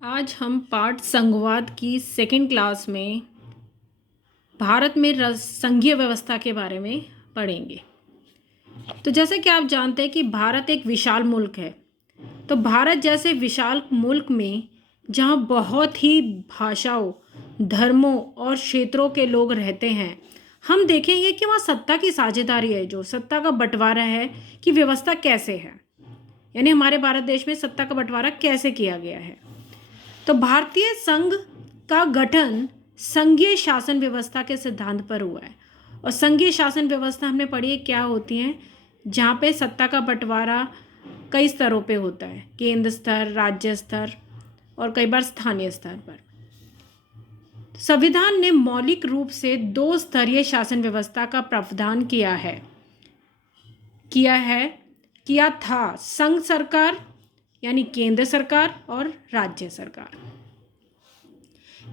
आज हम पाठ संघवाद की सेकंड क्लास में भारत में संघीय व्यवस्था के बारे में पढ़ेंगे। तो जैसे कि आप जानते हैं कि भारत एक विशाल मुल्क है। तो भारत जैसे विशाल मुल्क में जहाँ बहुत ही भाषाओं, धर्मों और क्षेत्रों के लोग रहते हैं, हम देखेंगे कि वहाँ सत्ता की साझेदारी है, जो सत्ता का बंटवारा है कि व्यवस्था कैसे है, यानी हमारे भारत देश में सत्ता का बंटवारा कैसे किया गया है। तो भारतीय संघ का गठन संघीय शासन व्यवस्था के सिद्धांत पर हुआ है। और संघीय शासन व्यवस्था हमने पढ़ी है क्या होती है, जहाँ पे सत्ता का बंटवारा कई स्तरों पे होता है, केंद्र स्तर, राज्य स्तर और कई बार स्थानीय स्तर पर। संविधान ने मौलिक रूप से 2 स्तरीय शासन व्यवस्था का प्रावधान किया था, संघ सरकार यानी केंद्र सरकार और राज्य सरकार।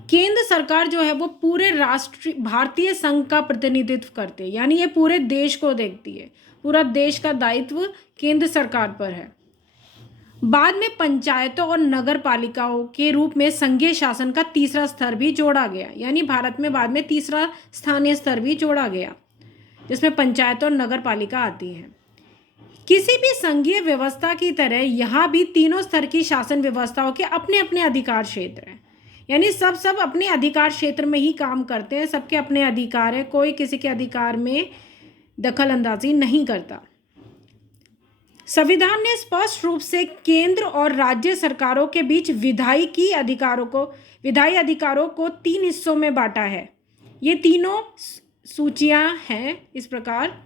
केंद्र सरकार जो है वो पूरे भारतीय संघ का प्रतिनिधित्व करती है, यानी ये पूरे देश को देखती है। पूरा देश का दायित्व केंद्र सरकार पर है। बाद में पंचायतों और नगर पालिकाओं के रूप में संघीय शासन का तीसरा स्तर भी जोड़ा गया, यानी भारत में बाद में तीसरा स्थानीय स्तर भी जोड़ा गया, जिसमें पंचायत और नगर पालिका आती है। किसी भी संघीय व्यवस्था की तरह यहाँ भी तीनों स्तर की शासन व्यवस्थाओं के अपने अपने अधिकार क्षेत्र हैं, यानी सब अपने अधिकार क्षेत्र में ही काम करते हैं। सबके अपने अधिकार है, कोई किसी के अधिकार में दखल अंदाजी नहीं करता। संविधान ने स्पष्ट रूप से केंद्र और राज्य सरकारों के बीच विधायी अधिकारों को 3 हिस्सों में बांटा है। ये तीनों सूचियां हैं इस प्रकार,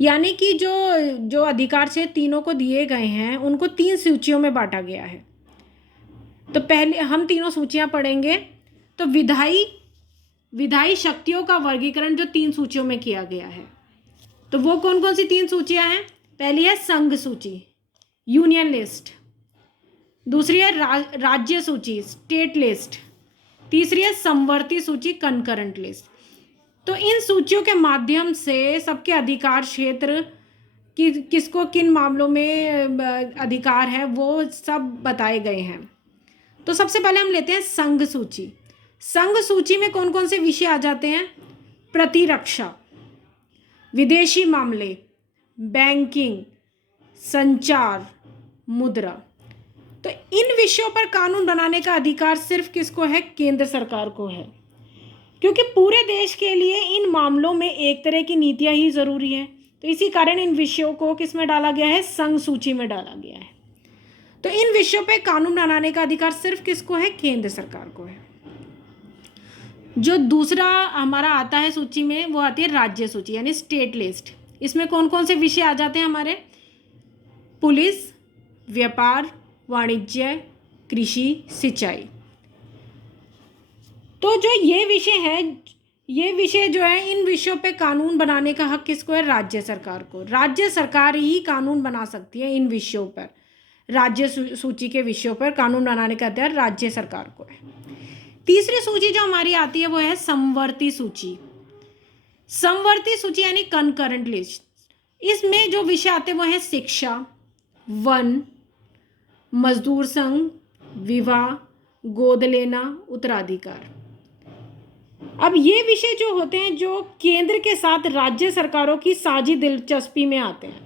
यानी कि जो अधिकार से तीनों को दिए गए हैं उनको 3 सूचियों में बांटा गया है। तो पहले हम तीनों सूचियां पढ़ेंगे। तो विधायी शक्तियों का वर्गीकरण जो 3 सूचियों में किया गया है, तो वो कौन कौन सी 3 सूचियां हैं? पहली है संघ सूची, यूनियन लिस्ट। दूसरी है राज्य सूची, स्टेट लिस्ट। तीसरी है समवर्ती सूची, कंकरेंट लिस्ट। तो इन सूचियों के माध्यम से सबके अधिकार क्षेत्र किसको किन मामलों में अधिकार है वो सब बताए गए हैं। तो सबसे पहले हम लेते हैं संघ सूची। संघ सूची में कौन कौन से विषय आ जाते हैं? प्रतिरक्षा, विदेशी मामले, बैंकिंग, संचार, मुद्रा। तो इन विषयों पर कानून बनाने का अधिकार सिर्फ किसको है? केंद्र सरकार को है, क्योंकि पूरे देश के लिए इन मामलों में एक तरह की नीतियां ही जरूरी है। तो इसी कारण इन विषयों को किस में डाला गया है? संघ सूची में डाला गया है। तो इन विषयों पे कानून बनाने का अधिकार सिर्फ किसको है? केंद्र सरकार को है। जो दूसरा हमारा आता है सूची में, वो आती है राज्य सूची यानी स्टेट लिस्ट। इसमें कौन कौन से विषय आ जाते हैं हमारे? पुलिस, व्यापार, वाणिज्य, कृषि, सिंचाई। तो जो ये विषय जो है, इन विषयों पे कानून बनाने का हक किसको है? राज्य सरकार को। राज्य सरकार ही कानून बना सकती है इन विषयों पर। राज्य सूची के विषयों पर कानून बनाने का अधिकार राज्य सरकार को है। तीसरी सूची जो हमारी आती है वो है समवर्ती सूची। समवर्ती सूची यानी कंकरेंट लिस्ट। इसमें जो विषय आते हैं वो है शिक्षा, वन, मजदूर संघ, विवाह, गोद लेना, उत्तराधिकार। अब ये विषय जो होते हैं जो केंद्र के साथ राज्य सरकारों की साझी दिलचस्पी में आते हैं,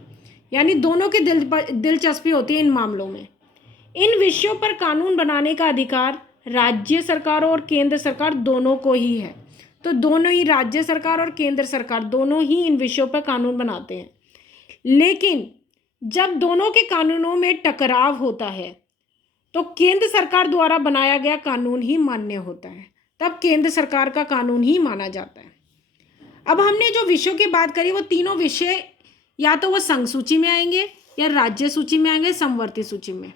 यानी दोनों की दिलचस्पी होती है इन मामलों में। इन विषयों पर कानून बनाने का अधिकार राज्य सरकारों और केंद्र सरकार दोनों को ही है। तो दोनों ही, राज्य सरकार और केंद्र सरकार दोनों ही इन विषयों पर कानून बनाते हैं। लेकिन जब दोनों के कानूनों में टकराव होता है तो केंद्र सरकार द्वारा बनाया गया कानून ही मान्य होता है, तब केंद्र सरकार का कानून ही माना जाता है। अब हमने जो विषयों की बात करी वो तीनों विषय या तो वो संघ सूची में आएंगे या राज्य सूची में आएंगे, समवर्ती सूची में।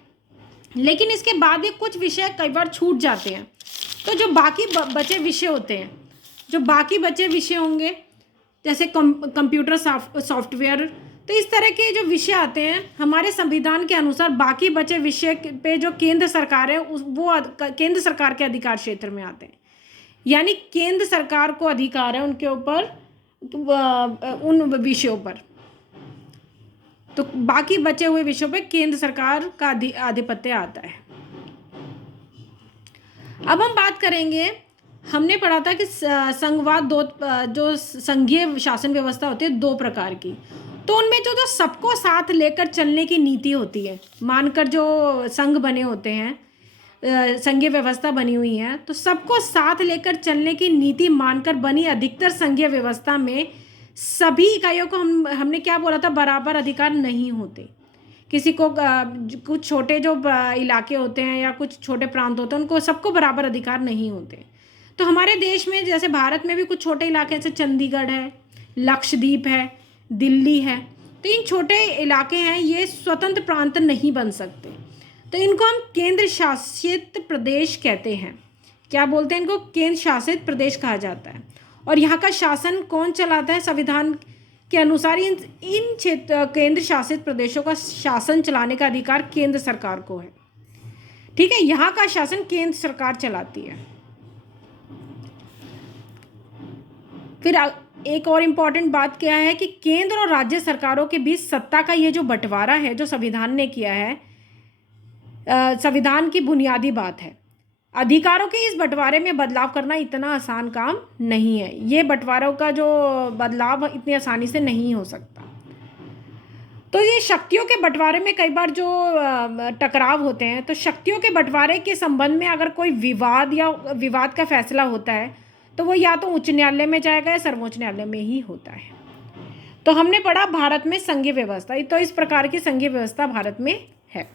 लेकिन इसके बाद भी कुछ विषय कई बार छूट जाते हैं। तो जो बाकी बचे विषय होते हैं, जो बाकी बचे विषय होंगे जैसे कंप्यूटर सॉफ्टवेयर, तो इस तरह के जो विषय आते हैं हमारे संविधान के अनुसार बाकी बचे विषय पे जो केंद्र सरकार है वो केंद्र सरकार के अधिकार क्षेत्र में आते हैं, यानी केंद्र सरकार को अधिकार है उनके ऊपर, उन विषयों पर। तो बाकी बचे हुए विषयों पे केंद्र सरकार का आधिपत्य आता है। अब हम बात करेंगे, हमने पढ़ा था कि संघवाद दो, जो संघीय शासन व्यवस्था होती है दो प्रकार की। तो उनमें जो सबको साथ लेकर चलने की नीति होती है, मानकर जो संघ बने होते हैं, संघीय व्यवस्था बनी हुई है, तो सबको साथ लेकर चलने की नीति मानकर बनी अधिकतर संघीय व्यवस्था में सभी इकाइयों को हमने क्या बोला था, बराबर अधिकार नहीं होते। किसी को कुछ छोटे जो इलाके होते हैं या कुछ छोटे प्रांत होते हैं, उनको सबको बराबर अधिकार नहीं होते। तो हमारे देश में जैसे भारत में भी कुछ छोटे इलाके, जैसे चंडीगढ़ है, लक्षद्वीप है, दिल्ली है, तो इन छोटे इलाके हैं, ये स्वतंत्र प्रांत नहीं बन सकते, तो इनको हम केंद्र शासित प्रदेश कहते हैं। क्या बोलते हैं इनको? केंद्र शासित प्रदेश कहा जाता है। और यहाँ का शासन कौन चलाता है? संविधान के अनुसार इन क्षेत्र केंद्र शासित प्रदेशों का शासन चलाने का अधिकार केंद्र सरकार को है। ठीक है, यहाँ का शासन केंद्र सरकार चलाती है। फिर एक और इम्पॉर्टेंट बात क्या है कि केंद्र और राज्य सरकारों के बीच सत्ता का ये जो बंटवारा है, जो संविधान ने किया है, संविधान की बुनियादी बात है। अधिकारों के इस बंटवारे में बदलाव करना इतना आसान काम नहीं है। ये बंटवारों का जो बदलाव इतनी आसानी से नहीं हो सकता। तो ये शक्तियों के बंटवारे में कई बार जो टकराव होते हैं, तो शक्तियों के बंटवारे के संबंध में अगर कोई विवाद या विवाद का फैसला होता है, तो वो या तो उच्च न्यायालय में जाएगा या सर्वोच्च न्यायालय में ही होता है। तो हमने पढ़ा भारत में संघीय व्यवस्था, तो इस प्रकार की संघीय व्यवस्था भारत में है।